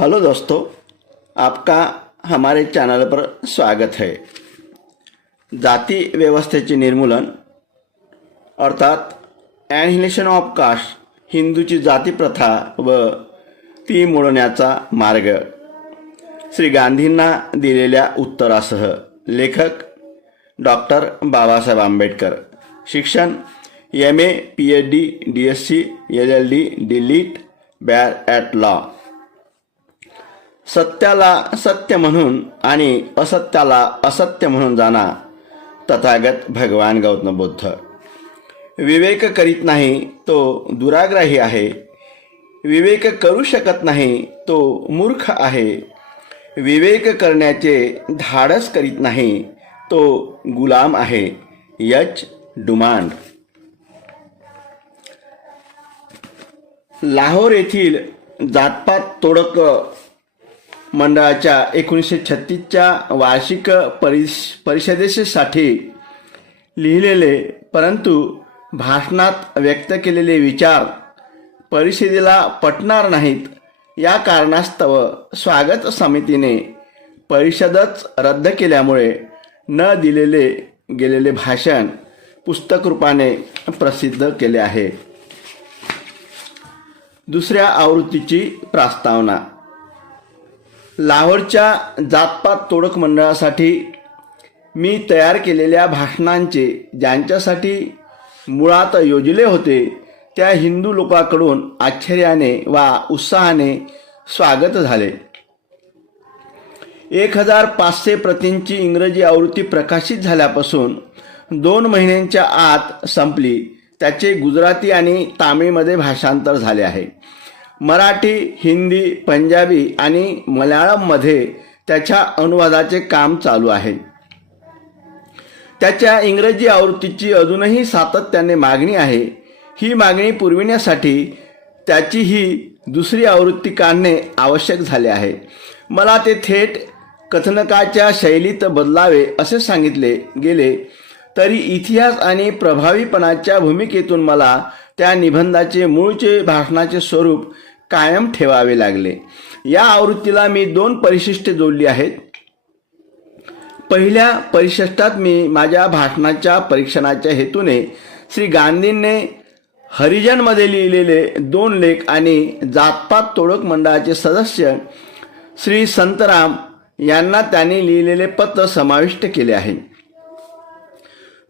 Hello दोस्तों आपका हमारे चैनल पर स्वागत है। जाती व्यवस्थेचे निर्मूलन अर्थात ॲनहिलेशन ऑफ कास्ट हिंदूची जाती प्रथा व ती मोडण्याचा मार्ग। श्री गांधींना दिलेल्या उत्तरासह लेखक डॉक्टर बाबासाहेब आंबेडकर शिक्षण M A P H D D S C L L D litt bar at law सत्याला सत्य म्हणून आणि असत्याला असत्य म्हणून जाणा तथागत भगवान गौतम बुद्ध. विवेक करीत नाही तो दुराग्राही आहे. विवेक करू शकत नाही तो मूर्ख आहे. विवेक करण्याचे धाडस करीत नाही तो गुलाम आहे. यच डुमांड. लाहोर येथील जातपात तोडक मंडळाच्या एकोणीसशे छत्तीसच्या वार्षिक परिष परिषदेसाठी लिहिलेले परंतु भाषणात व्यक्त केलेले विचार परिषदेला पटणार नाहीत. या कारणास्तव स्वागत समितीने परिषदच रद्द केल्यामुळे न दिलेले गेलेले भाषण पुस्तकरूपाने प्रसिद्ध केले आहे. दुसऱ्या आवृत्तीची प्रस्तावना. लाहोरच्या जातपात तोडक मंडळासाठी मी तयार केलेल्या भाषणांचे ज्यांच्यासाठी मुळात योजले होते त्या हिंदू लोकांकडून आश्चर्याने वा उत्साहाने स्वागत झाले. एक हजार पाचशे प्रतींची इंग्रजी आवृत्ती प्रकाशित झाल्यापासून दोन महिन्यांच्या आत संपली. त्याचे गुजराती आणि तामिळमध्ये भाषांतर झाले आहे. मराठी हिंदी पंजाबी आणि मल्याळममध्ये त्याच्या अनुवादाचे काम चालू आहे. त्याच्या इंग्रजी आवृत्तीची अजूनही सातत्याने मागणी आहे. ही मागणी पुरविण्यासाठी त्याची ही दुसरी आवृत्ती काढणे आवश्यक झाले आहे. मला ते थेट कथनकाच्या शैलीत बदलावे असे सांगितले गेले तरी इतिहास आणि प्रभावीपणाच्या भूमिकेतून मला त्या निबंधाचे मूळचे भाषणाचे स्वरूप कायम ठेवावे लागले. या आवृत्तीला मी दोन परिशिष्टे जोडली आहेत. पहिल्या परिशिष्टात मी माझ्या भाषणाच्या परीक्षणाच्या हेतूने श्री गांधींनी हरिजनमध्ये लिहिलेले दोन लेख आणि जातपात तोडक मंडळाचे सदस्य श्री संतराम यांना त्यांनी लिहिलेले पत्र समाविष्ट केले आहे.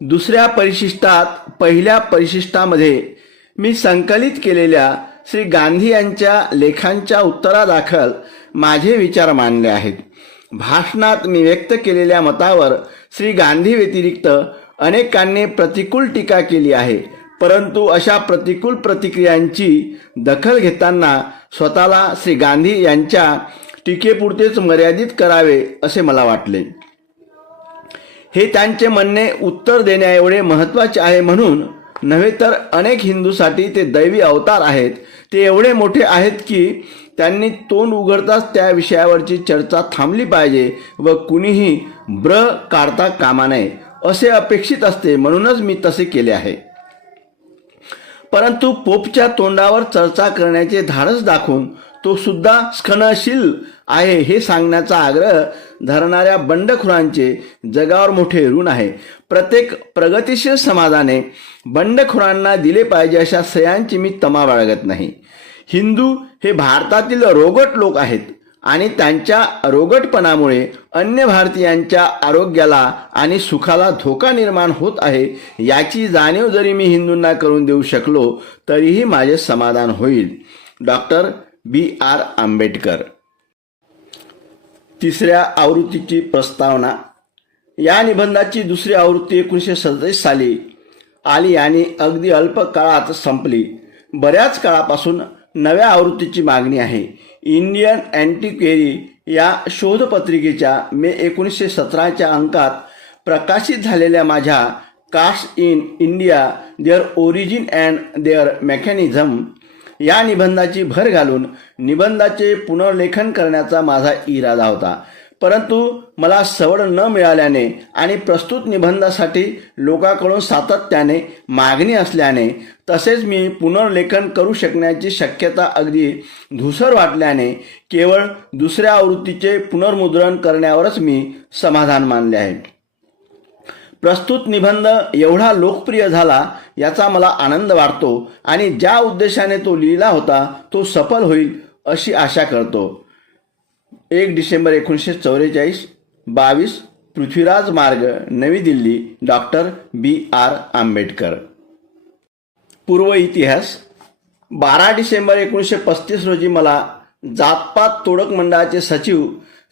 दुसऱ्या परिशिष्टात पहिल्या परिशिष्टामध्ये मी संकलित केलेल्या श्री गांधी यांच्या लेखांच्या उत्तरादाखल माझे विचार मांडले आहेत. भाषणात मी व्यक्त केलेल्या मतावर श्री गांधी व्यतिरिक्त अनेकांनी प्रतिकूल टीका केली आहे. परंतु अशा प्रतिकूल प्रतिक्रियांची दखल घेताना स्वतःला श्री गांधी यांच्या टीकेपुरतेच मर्यादित करावे असे मला वाटले. हे त्यांचे म्हणणे उत्तर देण्याएवढे महत्त्वाचे आहे म्हणून नव्हे तर अनेक हिंदूसाठी ते दैवी अवतार आहेत. ते एवढे मोठे आहेत की त्यांनी तोंड उघडताच त्या विषयावरची चर्चा थांबली पाहिजे व कुणीही ब्र काढता कामा नये असे अपेक्षित असते म्हणूनच मी तसे केले आहे. परंतु पोपच्या तोंडावर चर्चा करण्याचे धाडस दाखवून तो सुद्धा स्खनशील आहे हे सांगण्याचा आग्रह धरणाऱ्या बंडखोरांचे जगावर मोठे ऋण आहे. प्रत्येक प्रगतीशील समाजाने बंडखोरांना दिले पाहिजे अशा सयांची मी तमा बाळगत नाही. हिंदू हे भारतातील रोगट लोक आहेत आणि त्यांच्या रोगटपणामुळे अन्य भारतीयांच्या आरोग्याला आणि सुखाला धोका निर्माण होत आहे याची जाणीव जरी मी हिंदूंना करून देऊ शकलो तरीही माझे समाधान होईल. Doctor B R Ambedkar. तिसऱ्या आवृत्तीची प्रस्तावना. या निबंधाची दुसरी आवृत्ती एकोणीसशे सदतीस साली आली आणि अगदी अल्प काळात संपली. बऱ्याच काळापासून नव्या आवृत्तीची मागणी आहे. इंडियन अँटिक्वेरी या शोधपत्रिकेच्या मे एकोणीसशे सतराच्या अंकात प्रकाशित झालेल्या माझ्या caste in India their origin and their mechanism या निबंधाची भर घालून निबंधाचे पुनर्लेखन करण्याचा माझा इरादा होता. परंतु मला सवड न मिळाल्याने आणि प्रस्तुत निबंधासाठी लोकांकडून सातत्याने मागणी असल्याने तसेच मी पुनर्लेखन करू शकण्याची शक्यता अगदी धुसर वाटल्याने केवळ दुसऱ्या आवृत्तीचे पुनर्मुद्रण करण्यावरच मी समाधान मानले आहे. प्रस्तुत निबंध एवढा लोकप्रिय झाला याचा मला आनंद वाटतो आणि ज्या उद्देशाने तो लिहिला होता तो सफल होईल अशी आशा करतो. एक डिसेंबर एकोणीसशे चौवेचाळीस बावीस पृथ्वीराज मार्ग नवी Delhi doctor B R Ambedkar. पूर्व इतिहास बारा डिसेंबर एकोणीसशे पस्तीस रोजी मला जातपात तोडक मंडळाचे सचिव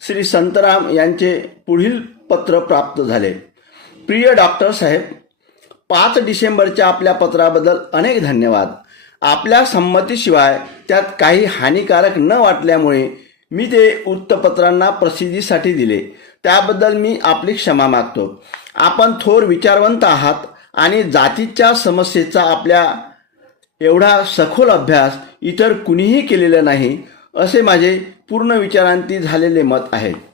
श्री संतराम यांचे पुढील पत्र प्राप्त झाले. प्रिय डॉक्टर साहेब पाच डिसेंबरच्या आपल्या पत्राबद्दल अनेक धन्यवाद. आपल्या संमतीशिवाय त्यात काही हानिकारक न वाटल्यामुळे मी ते वृत्तपत्रांना प्रसिद्धीसाठी दिले. त्याबद्दल मी आपली क्षमा मागतो. आपण थोर विचारवंत आहात आणि जातीच्या समस्येचा आपल्या एवढा सखोल अभ्यास इतर कुणीही केलेला नाही असे माझे पूर्ण विचारांती झालेले मत आहे.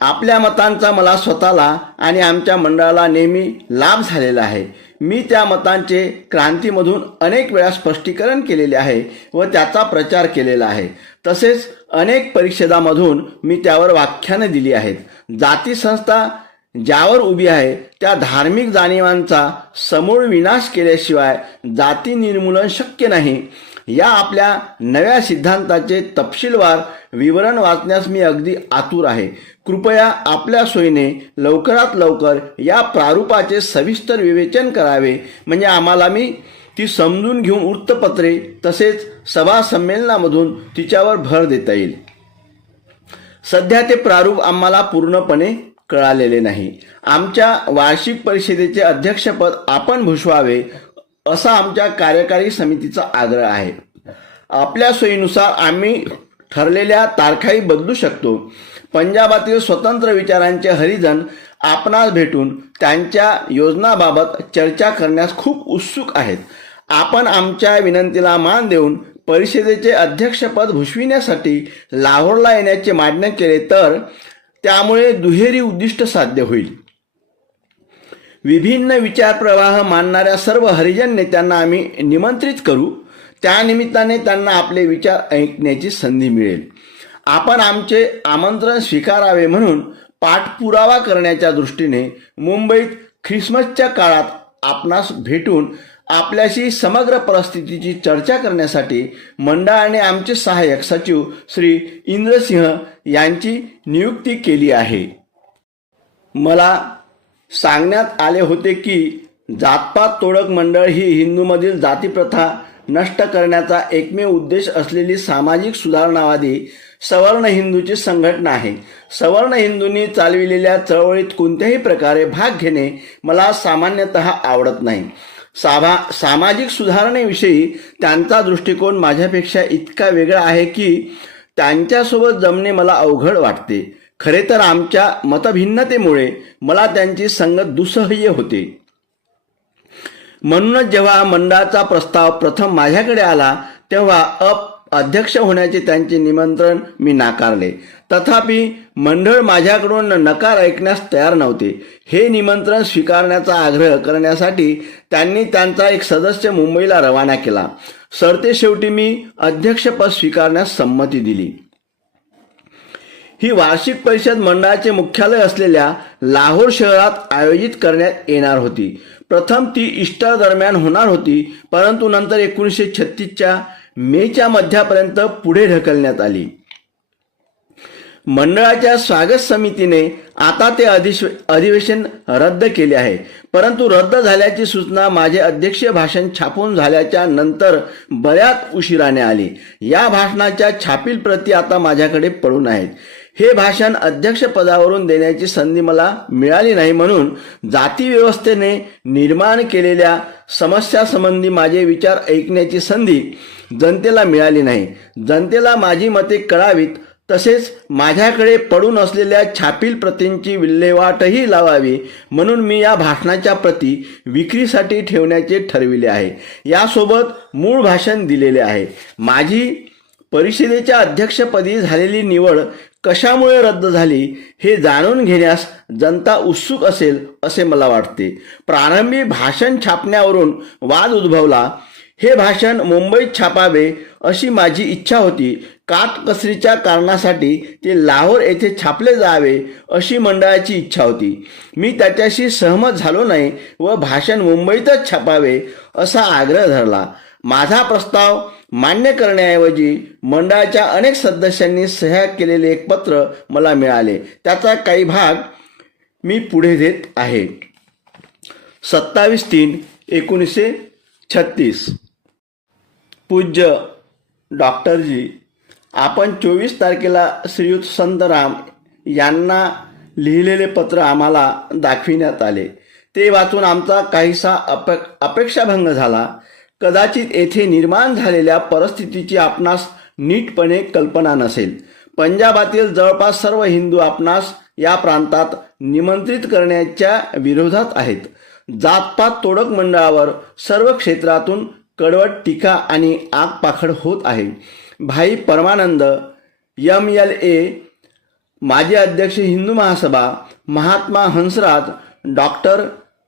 आपल्या मतांचा मला स्वतःला आणि आमच्या मंडळाला नेहमी लाभ झालेला आहे. मी त्या मतांचे क्रांतीमधून अनेक वेळा स्पष्टीकरण केलेले आहे व त्याचा प्रचार केलेला आहे. तसेच अनेक परिषदामधून मी त्यावर व्याख्यानं दिली आहेत. जाती संस्था ज्यावर उभी आहे त्या धार्मिक जाणीवांचा समूळ विनाश केल्याशिवाय जाती निर्मूलन शक्य नाही. या आपल्या नव्या सिद्धांताचे तपशीलवार विवरण वाचण्यास मी अगदी आतुर आहे. कृपया आपल्या सोयीने लवकरात लवकर या प्रारूपाचे सविस्तर विवेचन करावे. म्हणजे आम्हाला मी ती समजून घेऊन वृत्तपत्रे तसेच सभा संमेलनामधून तिच्यावर भर देता येईल. सध्या ते प्रारूप आम्हाला पूर्णपणे कळालेले नाही. आमच्या वार्षिक परिषदेचे अध्यक्षपद आपण भूषवावे असा आमच्या कार्यकारी समितीचा आग्रह आहे. आपल्या सोयीनुसार आम्ही ठरलेल्या तारखाही बदलू शकतो. पंजाबातील स्वतंत्र विचारांचे हरिजन आपणास भेटून त्यांच्या योजनाबाबत चर्चा करण्यास खूप उत्सुक आहेत. आपण आमच्या विनंतीला मान देऊन परिषदेचे अध्यक्षपद भूषविण्यासाठी लाहोरला येण्याचे मान्य केले तर त्यामुळे दुहेरी उद्दिष्ट साध्य होईल. विभिन्न विचार प्रवाह मानणाऱ्या सर्व हरिजन नेत्यांना आम्ही निमंत्रित करू. त्यानिमित्ताने त्यांना आपले विचार ऐकण्याची संधी मिळेल. आपण आमचे आमंत्रण स्वीकारावे म्हणून पाठपुरावा करण्याच्या दृष्टीने मुंबईत ख्रिसमसच्या काळात आपणास भेटून आपल्याशी समग्र परिस्थितीची चर्चा करण्यासाठी मंडळाने आमचे सहाय्यक सचिव श्री इंद्रसिंह यांची नियुक्ती केली आहे. मला सांगण्यात आले होते की जातपात तोडक मंडळ ही हिंदूमधील जातीप्रथा नष्ट करण्याचा एकमेव उद्देश असलेली सामाजिक सुधारणावादी सवर्ण हिंदूची संघटना आहे. सवर्ण हिंदूंनी चालविलेल्या चळवळीत कोणत्याही प्रकारे भाग घेणे मला सामान्यतः आवडत नाही. साभा सामाजिक सुधारणेविषयी त्यांचा दृष्टिकोन माझ्यापेक्षा इतका वेगळा आहे की त्यांच्यासोबत जमणे मला अवघड वाटते. खरे तर आमच्या मतभिन्नतेमुळे मला त्यांची संगत दुसह्य होते. म्हणूनच जेव्हा मंडळाचा प्रस्ताव प्रथम माझ्याकडे आला तेव्हा अप अध्यक्ष होण्याचे त्यांचे निमंत्रण मी नाकारले. तथापि मंडळ माझ्याकडून नकार ऐकण्यास तयार नव्हते. हे निमंत्रण स्वीकारण्याचा आग्रह करण्यासाठी त्यांनी त्यांचा एक सदस्य मुंबईला रवाना केला. सरते शेवटी मी अध्यक्षपद स्वीकारण्यास संमती दिली. ही वार्षिक परिषद मंडळाचे मुख्यालय असलेल्या लाहोर शहरात आयोजित करण्यात येणार होती. प्रथम ती इस्टर दरम्यान होणार होती परंतु नंतर एकोणीसशे छत्तीसच्या मेच्या मध्यापर्यंत पुढे ढकलण्यात आली. मंडळाच्या स्वागत समितीने आता ते अधिश अधिवेशन रद्द केले आहे. परंतु रद्द झाल्याची सूचना माझे अध्यक्षीय भाषण छापून झाल्याच्यानंतर बऱ्याच उशिराने आली. या भाषणाच्या छापील प्रती आता माझ्याकडे पडून आहेत. हे भाषण अध्यक्षपदावरून देण्याची संधी मला मिळाली नाही म्हणून जाती व्यवस्थेने निर्माण केलेल्या समस्यासंबंधी माझे विचार ऐकण्याची संधी जनतेला मिळाली नाही. जनतेला माझी मते कळावीत तसेच माझ्याकडे पडून असलेल्या छापील प्रतींची विल्हेवाटही लावावी म्हणून मी या भाषणाच्या प्रती विक्रीसाठी ठेवण्याचे ठरविले आहे. यासोबत मूळ भाषण दिलेले आहे. माझी परिषदेच्या अध्यक्षपदी झालेली निवड कशामुळे रद्द झाली हे जाणून घेण्यास जनता उत्सुक असेल असे मला वाटते. प्रारंभी भाषण छापण्यावरून वाद उद्भवला. हे भाषण मुंबईत छापावे अशी माझी इच्छा होती. काटकसरीच्या कारणासाठी ते लाहोर येथे छापले जावे अशी मंडळाची इच्छा होती. मी त्याच्याशी सहमत झालो नाही व भाषण मुंबईतच छापावे असा आग्रह धरला. माझा प्रस्ताव मान्य करण्याऐवजी मंडळाच्या अनेक सदस्यांनी सह्या केलेले एक पत्र मला मिळाले. त्याचा काही भाग मी पुढे देत आहे. सत्तावीस तीन एकोणीसशे छत्तीस. पूज्य डॉक्टरजी आपण चोवीस तारखेला श्रीयुत संतराम यांना लिहिलेले पत्र आम्हाला दाखविण्यात आले. ते वाचून आमचा काहीसा अप अपेक्षाभंग झाला. कदाचित येथे निर्माण झालेल्या परिस्थितीची आपणास नीटपणे कल्पना नसेल. पंजाबातील जवळपास सर्व हिंदू आपणास या प्रांतात निमंत्रित करण्याच्या विरोधात आहेत. जातपात तोडक मंडळावर सर्व क्षेत्रातून कडवट टीका आणि आगपाखड होत आहे. भाई परमानंद एम एल ए माजी अध्यक्ष हिंदू महासभा महात्मा हंसराज डॉक्टर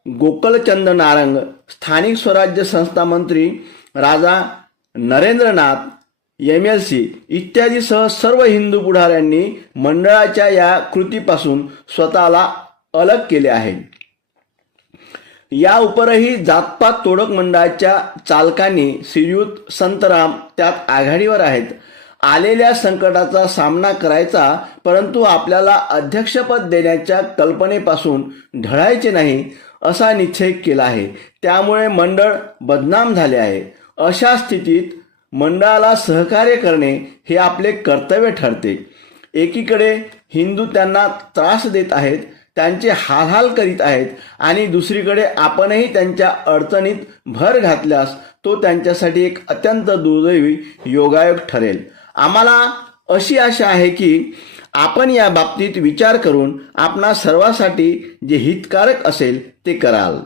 गोकलचंद नारंग स्थानिक स्वराज्य संस्था मंत्री Raja Narendranath M L C इत्यादीसह सर्व हिंदू पुढाऱ्यांनी मंडळाच्या या कृतीपासून स्वतःला अलग केले आहे. या उपरही जातपात तोडक मंडळाच्या चालकांनी श्रीयुत संतराम त्यात आघाडीवर आहेत. आलेल्या संकटाचा सामना करायचा परंतु आपल्याला अध्यक्षपद देण्याच्या कल्पनेपासून ढळायचे नाही असा निश्चय केला आहे. त्यामुळे मंडळ बदनाम झाले आहे. अशा स्थितीत मंडळाला सहकार्य करणे हे आपले कर्तव्य ठरते. एकीकडे हिंदू त्यांना त्रास देत आहेत त्यांचे हालहाल करीत आहेत आणि दुसरीकडे आपणही त्यांच्या अडचणीत भर घातल्यास तो त्यांच्यासाठी एक अत्यंत दुर्दैवी योगायोग ठरेल. आम्हाला अशी आशा आहे की आपण या बाबतीत विचार करून आपणा सर्वासाठी जे हितकारक असेल ते कराल.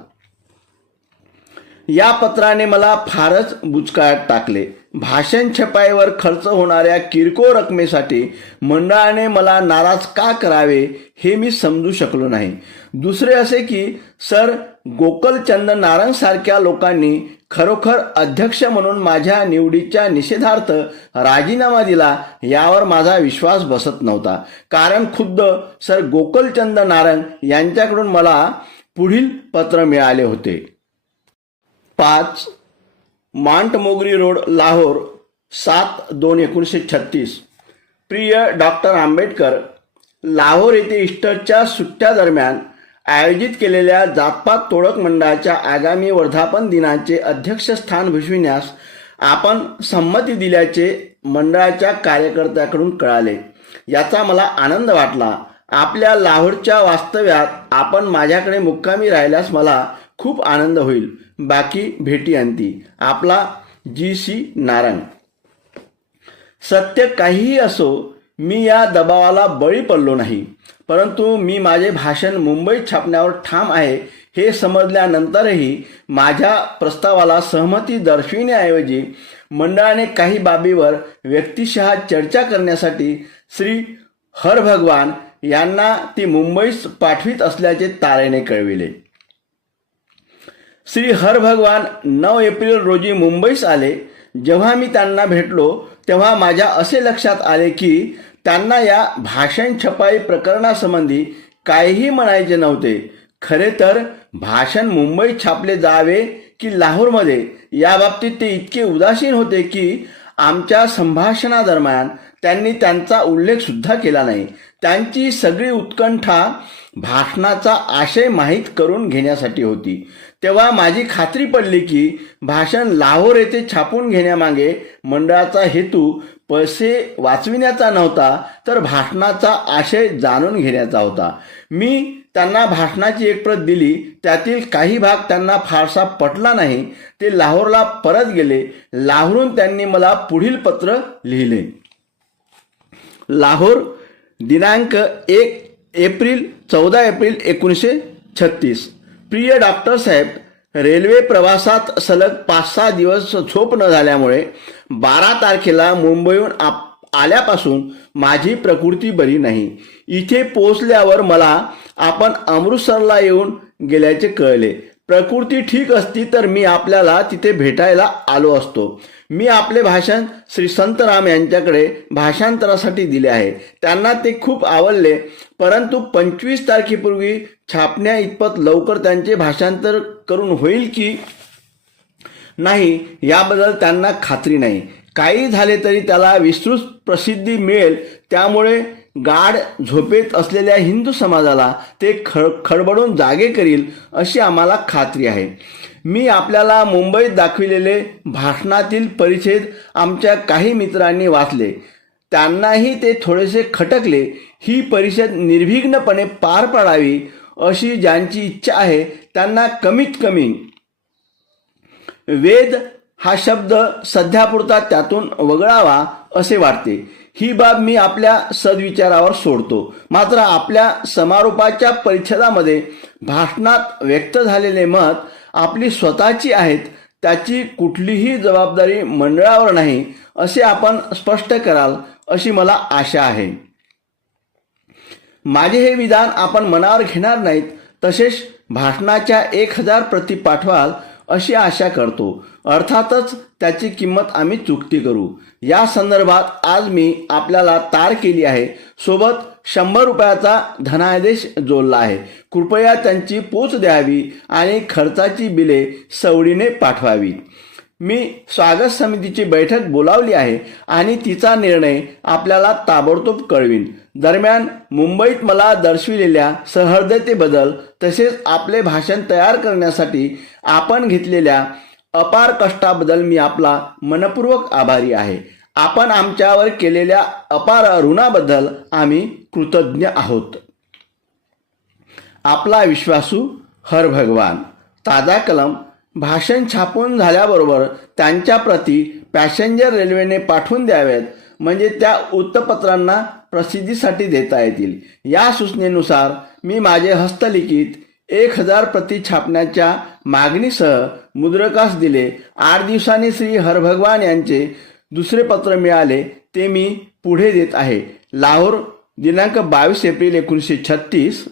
या पत्राने मला फारच बुचकाळ्यात टाकले. भाषण छपाईवर खर्च होणाऱ्या किरकोळ रकमेसाठी मंडळाने मला नाराज का करावे हे मी समजू शकलो नाही. दुसरे असे की सर गोकलचंद नारंग सारख्या लोकांनी खरोखर अध्यक्ष म्हणून माझ्या निवडीच्या निषेधार्थ राजीनामा दिला यावर माझा विश्वास बसत नव्हता. कारण खुद्द सर गोकलचंद नारंग यांच्याकडून मला पुढील पत्र मिळाले होते. पाच मांटमोगरी रोड लाहोर सात दोन एकोणीसशे छत्तीस. प्रिय डॉक्टर आंबेडकर लाहोर येथे ईस्टरच्या सुट्ट्या दरम्यान आयोजित केलेल्या जातपात तोडक मंडळाच्या आगामी वर्धापन दिनाचे अध्यक्षस्थान भूषविण्यास आपण संमती दिल्याचे मंडळाच्या कार्यकर्त्याकडून कळाले. याचा मला आनंद वाटला. आपल्या लाहोरच्या वास्तव्यात आपण माझ्याकडे मुक्कामी राहिल्यास मला खूप आनंद होईल. बाकी भेटी अंती. आपला जी सी नारायण सत्य काहीही असो मी या दबावाला बळी पडलो नाही. परंतु मी माझे भाषण मुंबईत छापण्यावर ठाम आहे हे समजल्यानंतरही माझ्या प्रस्तावाला सहमती दर्शविण्याऐवजी मंडळाने काही बाबीवर व्यक्तिशः चर्चा करण्यासाठी श्री हरभगवान यांना ती मुंबईस पाठवित असल्याचे तारेने कळविले. श्री हरभगवान नऊ एप्रिल रोजी मुंबईस आले. जेव्हा मी त्यांना भेटलो तेव्हा माझ्या असे लक्षात आले की त्यांना या भाषण छपाई प्रकरणासंबंधी काहीही म्हणायचे नव्हते. खरे तर भाषण मुंबईत छापले जावे की लाहोरमध्ये? याबाबतीत ते इतके उदासीन होते की आमच्या संभाषणादरम्यान त्यांनी त्यांचा उल्लेख सुद्धा केला नाही. त्यांची सगळी उत्कंठा भाषणाचा आशय माहीत करून घेण्यासाठी होती. तेव्हा माझी खात्री पडली की भाषण लाहोर येथे छापून घेण्यामागे मंडळाचा हेतू पैसे वाचविण्याचा नव्हता तर भाषणाचा आशय जाणून घेण्याचा होता. मी त्यांना भाषणाची एक प्रत दिली. त्यातील काही भाग त्यांना फारसा पटला नाही. ते लाहोरला परत गेले. लाहोरून त्यांनी मला पुढील पत्र लिहिले. लाहोर दिनांक एक एप्रिल चौदा एप्रिल एकोणीसशे छत्तीस. प्रिय डॉक्टर साहेब रेल्वे प्रवासात सलग पाच सहा दिवस झोप न झाल्यामुळे बारा तारखेला मुंबईहून आप आल्यापासून माझी प्रकृती बरी नाही. इथे पोचल्यावर मला आपण अमृतसरला येऊन गेल्याचे कळले. प्रकृती ठीक असती तर मी आपल्याला तिथे भेटायला आलो असतो. मी आपले भाषण श्री संतराम यांच्याकडे भाषांतरासाठी दिले आहे. त्यांना ते खूप आवडले परंतु पंचवीस तारखेपूर्वी छापण्या इतपत लवकर त्यांचे भाषांतर करून होईल की नाही याबद्दल त्यांना खात्री नाही. काही झाले तरी त्याला विस्तृत प्रसिद्धी मिळेल. त्यामुळे गाढ झोपेत असलेल्या हिंदू समाजाला ते खड खडबडून जागे करील अशी आम्हाला खात्री आहे. मी आपल्याला मुंबईत दाखविलेले भाषणातील परिच्छेद आमच्या काही मित्रांनी वाचले. त्यांनाही ते थोडेसे खटकले. ही परिषद निर्विघ्नपणे पार पाडावी अशी ज्यांची इच्छा आहे त्यांना कमीत कमी वेद हा शब्द सध्यापुरता त्यातून वगळावा असे वाटते. ही बाब मी आपल्या सद्विचारावर सोडतो. मात्र आपल्या समारोपाच्या परिच्छेदामध्ये भाषणात व्यक्त झालेले मत आपली स्वतःची आहेत त्याची कुठलीही जबाबदारी मंडळावर नाही असे आपण स्पष्ट कराल अशी मला आशा आहे. माझे हे विधान आपण मनावर घेणार नाहीत तसेच भाषणाच्या एक हजार प्रती पाठवाल अशी आशा करतो. अर्थातच त्याची किंमत आम्ही चुकती करू. या संदर्भात आज मी आपल्याला तार केली आहे. सोबत शंभर रुपयाचा धनादेश जोडला आहे. कृपया त्यांची पोच द्यावी आणि खर्चाची बिले सवडीने पाठवावी. मी स्वागत समितीची बैठक बोलावली आहे आणि तिचा निर्णय आपल्याला ताबडतोब कळवीन. दरम्यान मुंबईत मला दर्शविलेल्या सहृदयतेबद्दल तसेच आपले भाषण तयार करण्यासाठी आपण घेतलेल्या अपार कष्टाबद्दल मी आपला मनपूर्वक आभारी आहे. आपण आमच्यावर केलेल्या अपार ऋणाबद्दल आम्ही कृतज्ञ आहोत. आपला विश्वासू हर भगवान. ताजा कलम भाषण छापून झाल्याबरोबर त्यांच्या प्रती पॅसेंजर रेल्वेने पाठवून द्याव्यात म्हणजे त्या वृत्तपत्रांना प्रसिद्धीसाठी देता येतील. या सूचनेनुसार मी माझे हस्तलिखित एक हजार प्रती छापण्याच्या मागणीसह मुद्रकास दिले. आठ दिवसांनी श्री हरभगवान यांचे दुसरे पत्र मिळाले ते मी पुढे देत आहे. लाहोर दिनांक बावीस एप्रिल एकोणीसशे छत्तीस.